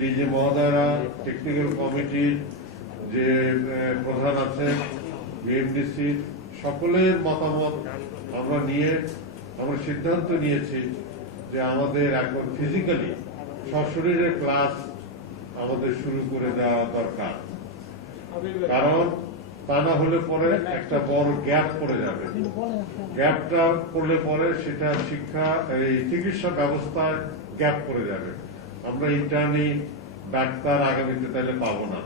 DG মহোদয়রা, technical কমিটির যে প্রধান আছেন, বিএমডিসি, সকলের মতামত আমরা নিয়ে আমরা সিদ্ধান্ত নিয়েছি যে আমাদের এখন ফিজিক্যালি সশরীরে ক্লাস আমাদের শুরু করে দেওয়া দরকার। কারণ তা না হলে পরে একটা বড় গ্যাপ পড়ে যাবে। গ্যাপটা পড়লে পরে সেটা শিক্ষা এই চিকিৎসা ব্যবস্থায় গ্যাপ পড়ে যাবে। আমরা ইন্টার্নি ডাক্তার আগামীতে তাহলে পাবো না,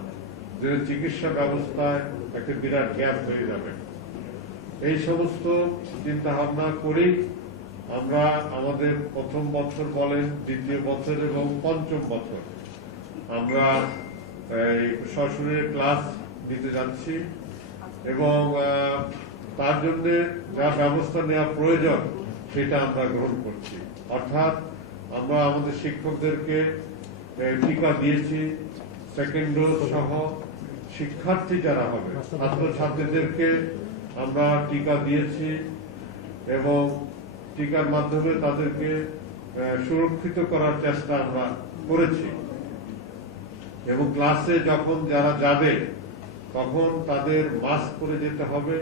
যে চিকিৎসা ব্যবস্থায় একটা বিরাট গ্যাপ হয়ে যাবে। এই সমস্ত চিন্তা ভাবনা করেই আমরা আমাদের প্রথম বছর বলেন, দ্বিতীয় বছর এবং পঞ্চম বছর আমরা সশরীরে ক্লাস দিতে যাচ্ছি এবং তার জন্য যা ব্যবস্থা নেওয়া প্রয়োজন সেটা আমরা গ্রহণ করছি। অর্থাৎ আমরা আমাদের শিক্ষকদেরকে টিকা দিয়েছি, সেকেন্ড ডোজ সহ শিক্ষার্থী যারা হবে ছাত্রছাত্রীদেরকে আমরা টিকা দিয়েছি এবং টিকার মাধ্যমে তাদেরকে সুরক্ষিত করার চেষ্টা আমরা করেছি। এবং ক্লাসে যখন যারা যাবে তখন তাদের মাস্ক পরে যেতে হবে,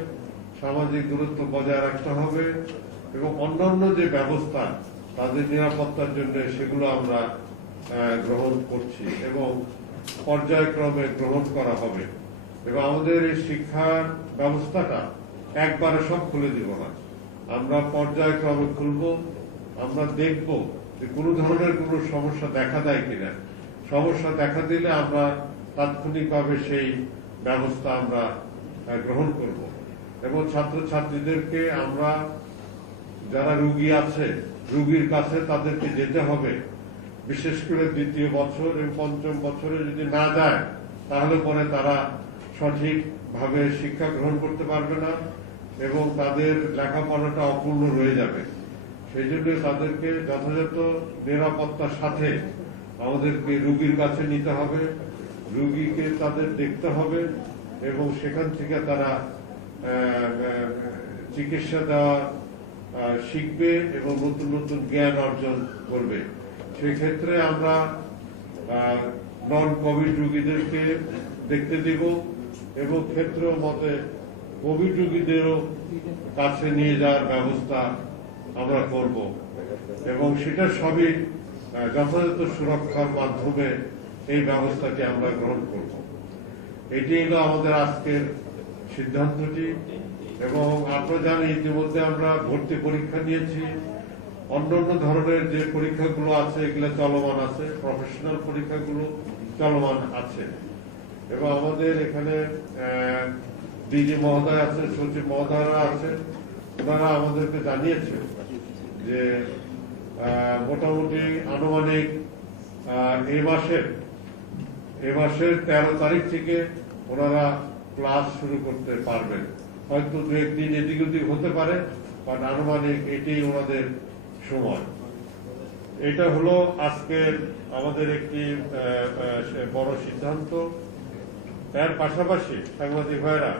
সামাজিক দূরত্ব বজায় রাখতে হবে এবং অন্যান্য যে ব্যবস্থা তাদের নিরাপত্তার জন্য সেগুলো আমরা গ্রহণ করছি এবং পর্যায়ক্রমে গ্রহণ করা হবে। এবং আমাদের এই শিক্ষার ব্যবস্থাটা একবারে সব খুলে দিব না, আমরা পর্যায়ক্রমে খুলব। আমরা দেখব যে কোনো ধরনের কোনো সমস্যা দেখা দেয় কিনা। সমস্যা দেখা দিলে আমরা তাৎক্ষণিকভাবে সেই ব্যবস্থা আমরা গ্রহণ করব এবং ছাত্রছাত্রীদেরকে আমরা যারা রোগী আছে রোগীর কাছে তাদেরকে যেতে হবে। বিশেষ করে দ্বিতীয় বছর এবং পঞ্চম বছরে যদি না যায় তাহলে পরে তারা সঠিকভাবে শিক্ষা গ্রহণ করতে পারবে না এবং তাদের লেখাপড়াটা অপূর্ণ রয়ে যাবে। সেই জন্য তাদেরকে যথাযথ নিরাপত্তার সাথে আমাদেরকে রোগীর কাছে নিতে হবে, রোগীকে তাদের দেখতে হবে এবং সেখান থেকে তারা চিকিৎসা দেওয়া শিখবে এবং নতুন নতুন জ্ঞান অর্জন করবে। সেক্ষেত্রে আমরা নন কোভিড রোগীদেরকে দেখতে দিব এবং ক্ষেত্র মতে কোভিড রোগীদেরও কাছে নিয়ে যাওয়ার ব্যবস্থা আমরা করব এবং সেটা সবই যথাযথ সুরক্ষার মাধ্যমে এই ব্যবস্থাটি আমরা গ্রহণ করব। এটি হলো আমাদের আজকের সিদ্ধান্তটি। এবং আপনারা জানেন ইতিমধ্যে আমরা ভর্তি পরীক্ষা নিয়েছি, অন্যান্য ধরনের যে পরীক্ষাগুলো আছে এগুলো চলমান আছে, প্রফেশনাল পরীক্ষাগুলো চলমান আছে এবং আমাদের এখানে ডিজি মহোদয় আছে, সচিব মহোদয়রা আছেন, ওনারা আমাদেরকে জানিয়েছেন যে মোটামুটি আনুমানিক এই মাসের 13 তারিখ থেকে ওনারা ক্লাস শুরু করতে পারবেন। হয়তো 2-1 দিন এদিক ওদিক হতে পারে, বাট আনুমানিক এটাই ওনাদের সময়। এটা হলো আজকের আমাদের একটি বড় সিদ্ধান্ত। এর পাশাপাশি সাংবাদিক ভাইরা,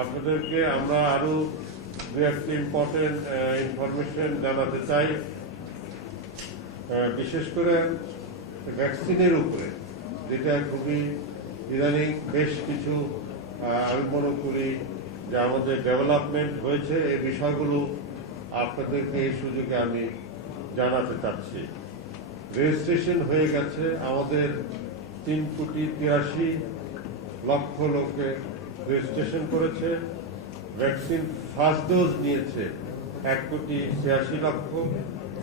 আপনাদেরকে আমরা আরো 2-1টি ইম্পর্টেন্ট ইনফরমেশন জানাতে চাই, বিশেষ করে ভ্যাকসিনের উপরে, যেটা খুবই ইদানিং বেশ কিছু আমি মনে করি যে আমাদের ডেভেলপমেন্ট হয়েছে। এই বিষয়গুলো আপনাদেরকে এই সুযোগে আমি জানাতে চাচ্ছি। রেজিস্ট্রেশন হয়ে গেছে আমাদের 3,83,00,000 লোকে রেজিস্ট্রেশন করেছে। ভ্যাকসিন ফার্স্ট ডোজ নিয়েছে 1,86,00,000,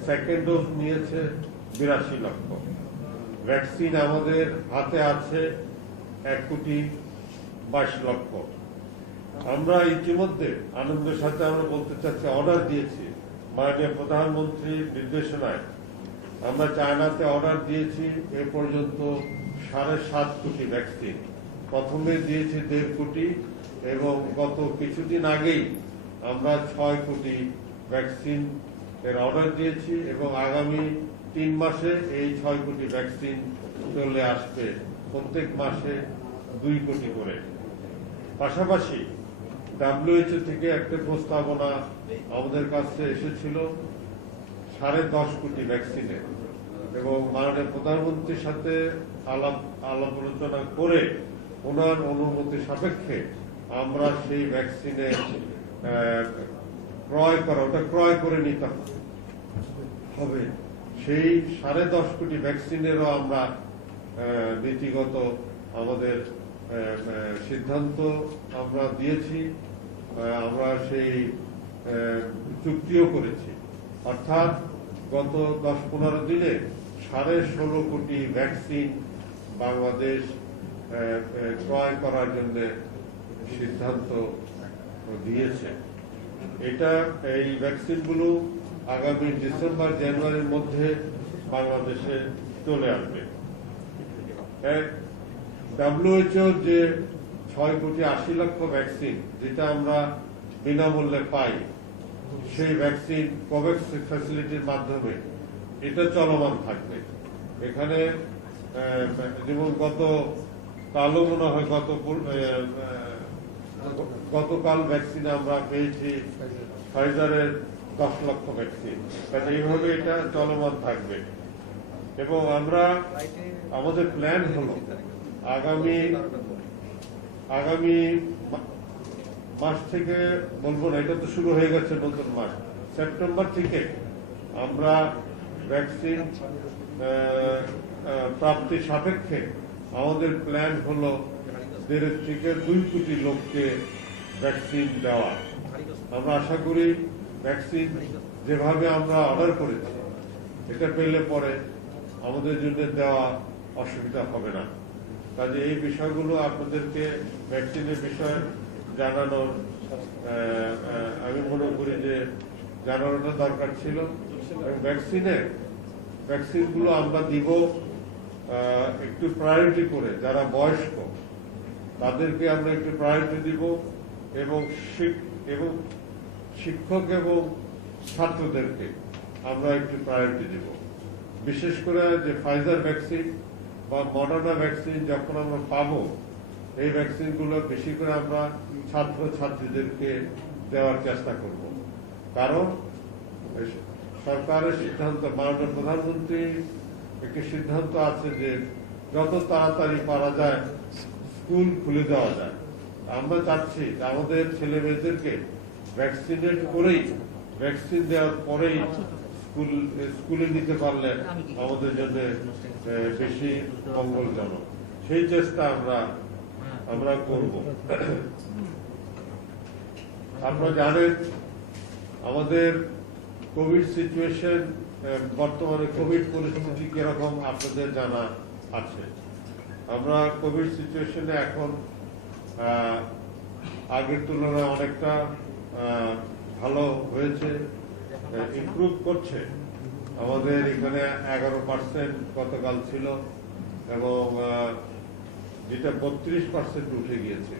সেকেন্ড ডোজ নিয়েছে 82,00,000। ভ্যাকসিন আমাদের হাতে আছে 1,22,00,000। আমরা ইতিমধ্যে আনন্দের সাথে আমরা বলতে চাচ্ছি, অর্ডার দিয়েছি মাননীয় প্রধানমন্ত্রীর নির্দেশনায়। আমরা চায়নাতে অর্ডার দিয়েছি এ পর্যন্ত 7.5 কোটি ভ্যাকসিন। প্রথমে দিয়েছি 1.5 কোটি এবং গত কিছুদিন আগেই আমরা 6 কোটি ভ্যাকসিন এর অর্ডার দিয়েছি এবং আগামী 3 মাসে এই 6 কোটি ভ্যাকসিন চলে আসবে, প্রত্যেক মাসে 2 কোটি করে। পাশাপাশি WHO থেকে একটা প্রস্তাবনা আমাদের কাছে এসেছিল 10.5 কোটি ভ্যাকসিনের এবং মাননীয় প্রধানমন্ত্রীর সাথে আলাপ আলোচনা করে ওনার অনুমতি সাপেক্ষে আমরা সেই ভ্যাকসিনে ক্রয় করে নিতে হবে। সেই 10.5 কোটি ভ্যাকসিনেরও আমরা নীতিগত আমাদের সিদ্ধান্ত আমরা দিয়েছি, আমরা সেই চুক্তিও করেছি। অর্থাৎ গত 10-15 দিনে 16.5 কোটি ভ্যাকসিন বাংলাদেশ ক্রয় করার জন্য সিদ্ধান্ত দিয়েছে। এই ভ্যাকসিনগুলো আগামী ডিসেম্বর-জানুয়ারির মধ্যে বাংলাদেশে চলে আসবে। WHO যে 6.80 কোটি ভ্যাকসিন যেটা আমরা বিনামূল্যে পাই, সেই ভ্যাকসিন কোভ্যাক্স ফ্যাসিলিটির মাধ্যমে এটা চলমান থাকবে। এখানে যেমন গতকালও মনে হয় গতকাল ভ্যাকসিন আমরা পেয়েছি ফাইজারের 10 লক্ষ ভ্যাকসিন, কারণ এইভাবে এটা চলমান থাকবে। এবং আমাদের প্ল্যান হলো আগামী মাস থেকে, বলবো না, এটা তো শুরু হয়ে গেছে নতুন মাস, সেপ্টেম্বর থেকে আমরা ভ্যাকসিন প্রাপ্তি সাপেক্ষে আমাদের প্ল্যান হলো 1.5 থেকে 2 কোটি লোককে ভ্যাকসিন দেওয়া। আমরা আশা করি ভ্যাকসিন যেভাবে আমরা অর্ডার করেছি এটা পেলে পরে আমাদের জন্য দেওয়া অসুবিধা হবে না। কাজে এই বিষয়গুলো আপনাদেরকে ভ্যাকসিনের বিষয়ে জানানোর আমি মনে করি যে জানানোটা দরকার ছিল। ভ্যাকসিনগুলো আমরা দিব একটু প্রায়োরিটি করে, যারা বয়স্ক তাদেরকে আমরা একটু প্রায়োরিটি দিব, এবং শিক্ষক এবং ছাত্রদেরকে আমরা একটু প্রায়োরিটি দিব। বিশেষ করে যে ফাইজার ভ্যাকসিন বা মডার্না ভ্যাকসিন যখন আমরা পাবো, এই ভ্যাকসিনগুলো বেশি করে আমরা ছাত্রছাত্রীদেরকে দেওয়ার চেষ্টা করব। কারণ সরকারের সিদ্ধান্ত, মাননীয় প্রধানমন্ত্রী একটি সিদ্ধান্ত আছে যে যত তাড়াতাড়ি পারা যায় স্কুল খুলে দেওয়া যায়। আমরা চাচ্ছি আমাদের ছেলে মেয়েদেরকে ভ্যাকসিনেট করেই, ভ্যাকসিন দেওয়ার পরেই স্কুলে নিতে পারলে আমাদের জন্য বেশি মঙ্গলজনক। সেই চেষ্টা আমরা করব। আপনারা জানেন আমাদের কোভিড সিচুয়েশন, বর্তমানে কোভিড পরিস্থিতি কিরকম আপনাদের জানা আছে। আমরা কোভিড সিচুয়েশনে এখন আগের তুলনায় অনেকটা ভালো হয়েছে, ইমপ্রুভ করছে। আমাদের এখানে 11% গতকাল ছিল, এবং যেটা 32% উঠে গিয়েছে।